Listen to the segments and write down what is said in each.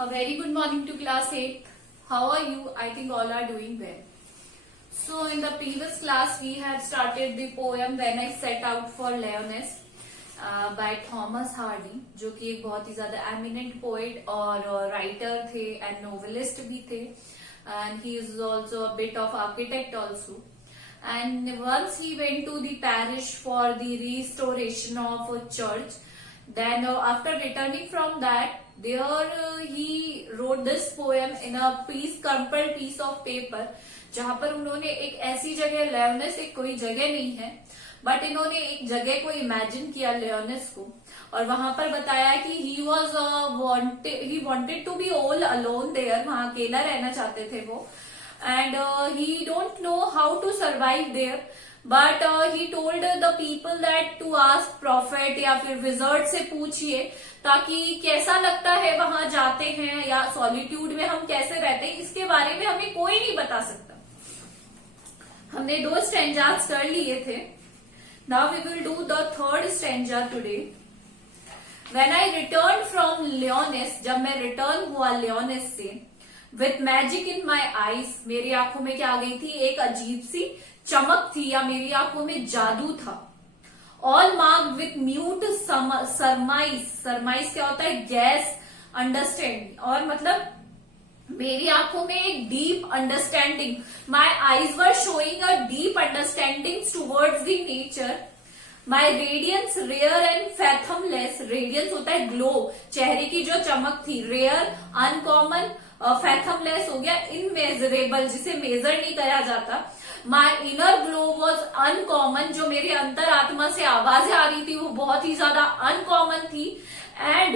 A very good morning to class 8. How are you? I think all are doing well. So in the previous class we had started the poem When I Set Out for Lyonesse by Thomas Hardy, जो कि एक बहुत ही ज्यादा eminent poet और writer थे and novelist भी थे, and he is also a bit of architect also. And once he went to the parish for the restoration of a church, then after returning from that, there he wrote this poem in a crumpled piece of paper, जहां पर उन्होंने एक ऐसी जगह, लियोनेस एक कोई जगह नहीं है, बट इन्होंने एक जगह को इमेजिन किया लियोनेस को, और वहां पर बताया कि he wanted to be all alone there, वहां अकेला रहना चाहते थे वो, and he don't know how to survive there, but he told the people that to ask prophet या फिर विजर्ड से पूछिए, ताकि कैसा लगता है वहां जाते हैं या सॉलिट्यूड में हम कैसे रहते हैं, इसके बारे में हमें कोई नहीं बता सकता. हमने 2 स्टैंजास कर लिए थे. Now we will do the third stanza today. When I return from Lyonesse, जब मैं रिटर्न हुआ लियोनेस से, with magic in my eyes, मेरी आंखों में क्या आ गई थी, एक अजीब सी चमक थी या मेरी आंखों में जादू था. ऑल मार्क्ड विथ म्यूट सरमाइज, सरमाइज क्या होता है, गैस अंडरस्टैंडिंग, और मतलब मेरी आंखों में एक deep understanding, my eyes were showing a deep understanding towards the nature. My radiance rare and fathomless, radiance होता है ग्लो, चेहरे की जो चमक थी, रेयर अनकॉमन, फैथमलेस हो गया इनमेजरेबल, जिसे मेजर नहीं करा जाता. My inner glow was uncommon, जो मेरे अंतर आत्मा से आवाजें आ रही थी वो बहुत ही ज्यादा अनकॉमन थी. And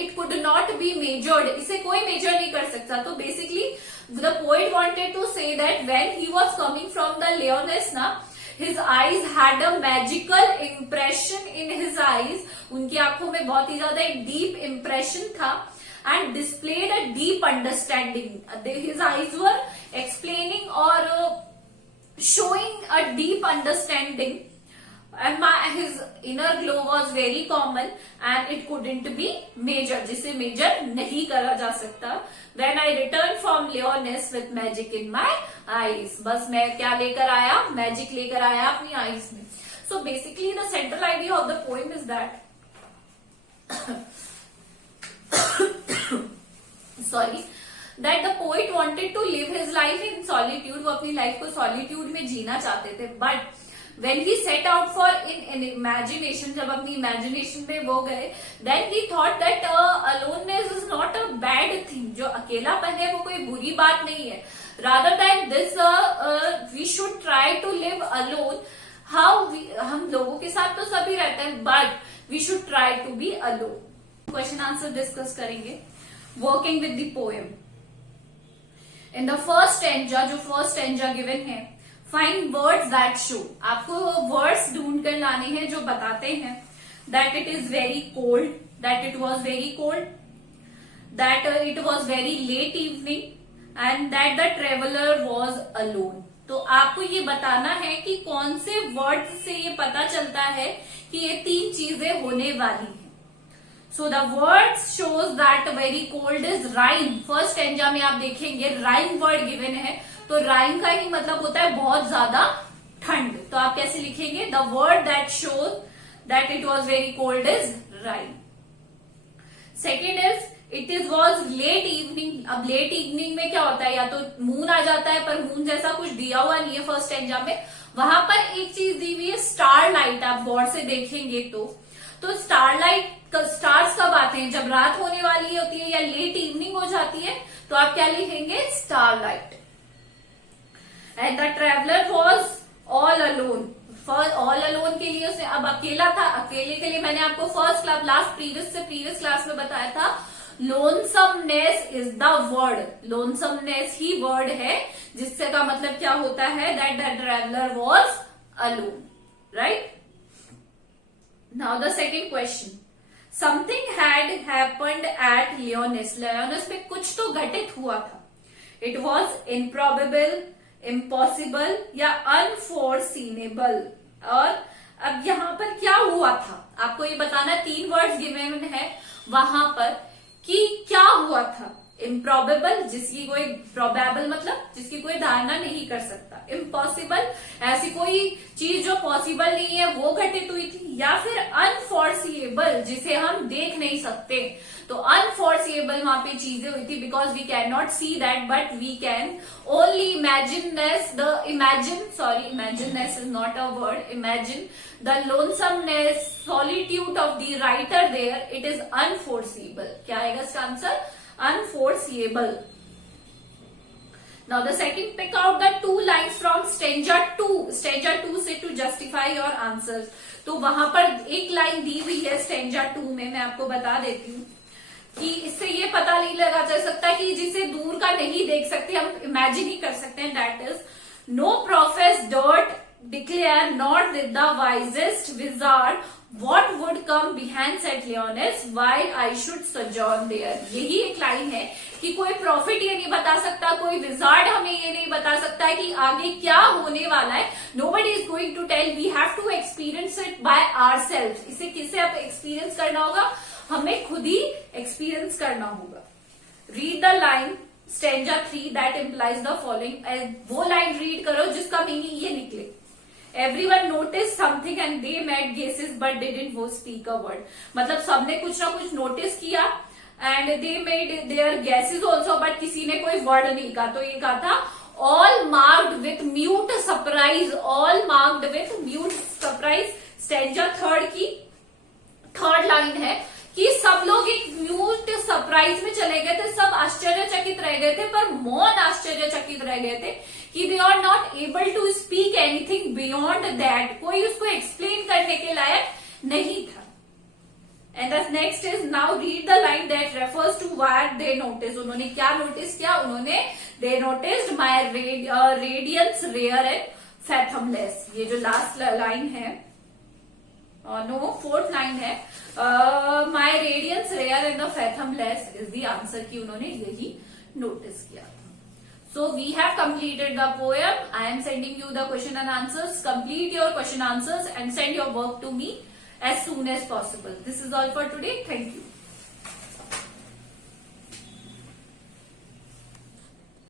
it could not be measured, इसे कोई मेजर नहीं कर सकता. तो basically the poet wanted to say that when he was coming from the lioness ना, his eyes had a magical impression in his eyes, उनकी आंखों में बहुत ही ज्यादा एक डीप इम्प्रेशन था, and displayed a deep understanding. His eyes were explaining or showing a deep understanding, and his inner glow was very common and it couldn't be measured, जिसे measure नहीं करा जा सकता. When I returned from Lyonesse with magic in my eyes, बस मैं क्या लेकर आया, magic लेकर आया अपनी eyes में. So basically the central idea of the poem is that that the poet wanted to live his life in solitude, वो अपनी लाइफ को सॉलिट्यूड में जीना चाहते थे. But when he set out for in imagination, जब अपनी imagination में वो गए, then he thought that aloneness is not a bad thing, जो अकेलापन है वो कोई बुरी बात नहीं है. rather than this we should try to live alone. हम लोगों के साथ तो सभी रहते हैं, but we should try to be alone. Question answer discuss करेंगे. Working with the poem. In the first stanza, जो फर्स्ट स्टैंजा गिवन है, फाइंड वर्ड्स दैट शो, आपको वर्ड्स ढूंढ कर लाने हैं जो बताते हैं that it is very cold, that it was very cold, that it was very late evening, and that the traveller was alone. तो आपको ये बताना है कि कौन से वर्ड से ये पता चलता है कि ये 3 चीजें होने वाली हैं. So the words shows that very cold is rhyme. First stanza में आप देखेंगे राइम वर्ड गिवन है, तो राइम का ही मतलब होता है बहुत ज्यादा ठंड. तो आप कैसे लिखेंगे, the word that shows that it was very cold is rhyme. Second is it is was late evening. अब लेट इवनिंग में क्या होता है, या तो मून आ जाता है, पर मून जैसा कुछ दिया हुआ नहीं है फर्स्ट स्टैंजा में. वहां पर एक चीज दी हुई है स्टार लाइट, आप गौर से देखेंगे तो स्टारलाइट, स्टार्स कब आते हैं, जब रात होने वाली होती है या लेट इवनिंग हो जाती है, तो आप क्या लिखेंगे, starlight. And the traveller was all alone. All alone के लिए उसने, अब अकेला था, अकेले के लिए मैंने आपको first class last previous class में बताया था, lonesomeness is the word. Lonesomeness ही वर्ड है जिससे का मतलब क्या होता है, that the traveller was alone, right. Now the second question. Something had happened at Lyonesse. Lyonesse में कुछ तो घटित हुआ था. It was improbable, impossible या unforeseeable. और अब यहाँ पर क्या हुआ था आपको ये बताना. 3 वर्ड्स गिवन है. वहां पर कि क्या हुआ था। इम्प्रॉबेबल, जिसकी कोई, प्रोबेबल मतलब जिसकी कोई धारणा नहीं कर सकता। इम्पॉसिबल, ऐसी कोई चीज जो पॉसिबल नहीं है वो घटित हुई थी। या फिर अनफोर्सिएबल, जिसे हम देख नहीं सकते। तो अनफोर्सिएबल वहां पे चीजें हुई थी, because we can not see that but we can only imaginess imaginess is not a word, imagine the lonesomeness, solitude of the writer there, it is unforeseeable. क्या आएगा इसका answer? Unforeseeable. Now the second, pick out the two lines from stanza 2 से to justify your answers. तो वहां पर एक line दी हुई है stanza 2 में, मैं आपको बता देती हूँ कि इससे ये पता नहीं लगा जा सकता कि जिसे दूर का नहीं देख सकते, हम इमेजिन ही कर सकते हैं। That is, no prophet durst declare not with the wisest wizard what would come behind said Leonis while I should sojourn there. यही एक लाइन है कि कोई प्रॉफिट ये नहीं बता सकता, कोई विजार्ड हमें ये नहीं बता सकता कि आगे क्या होने वाला है। Nobody is going to tell, we have to experience it by ourselves. इसे किसे अब एक्सपीरियंस करना होगा? हमें खुद ही एक्सपीरियंस करना होगा। Read the line stanza 3 that implies the following. वो लाइन रीड करो जिसका मीनिंग ये निकले। Everyone noticed something and they made guesses but didn't speak a word. मतलब सबने कुछ ना कुछ नोटिस किया and they made their guesses also, but किसी ने कोई वर्ड नहीं कहा। तो ये कहा था all marked with mute surprise, all marked with mute surprise। Stanza 3 की थर्ड लाइन है कि सब लोग एक म्यूट सरप्राइज में चले गए थे, सब आश्चर्यचकित रह गए थे, पर मौन आश्चर्यचकित रह गए थे कि they are not able to speak anything beyond that. कोई उसको एक्सप्लेन करने के लायक नहीं था। And the next is, now read the line that refers to what they notice. उन्होंने क्या नोटिस किया? उन्होंने they noticed my radiance rare and fathomless. ये जो लास्ट लाइन है, फोर्थ लाइन है, my radiance rare and the fathomless is the answer, की उन्होंने यही नोटिस किया था। So we have completed the poem. I am sending you the question and answers. Complete your question answers and send your work to me as soon as possible. This is all for today. Thank you.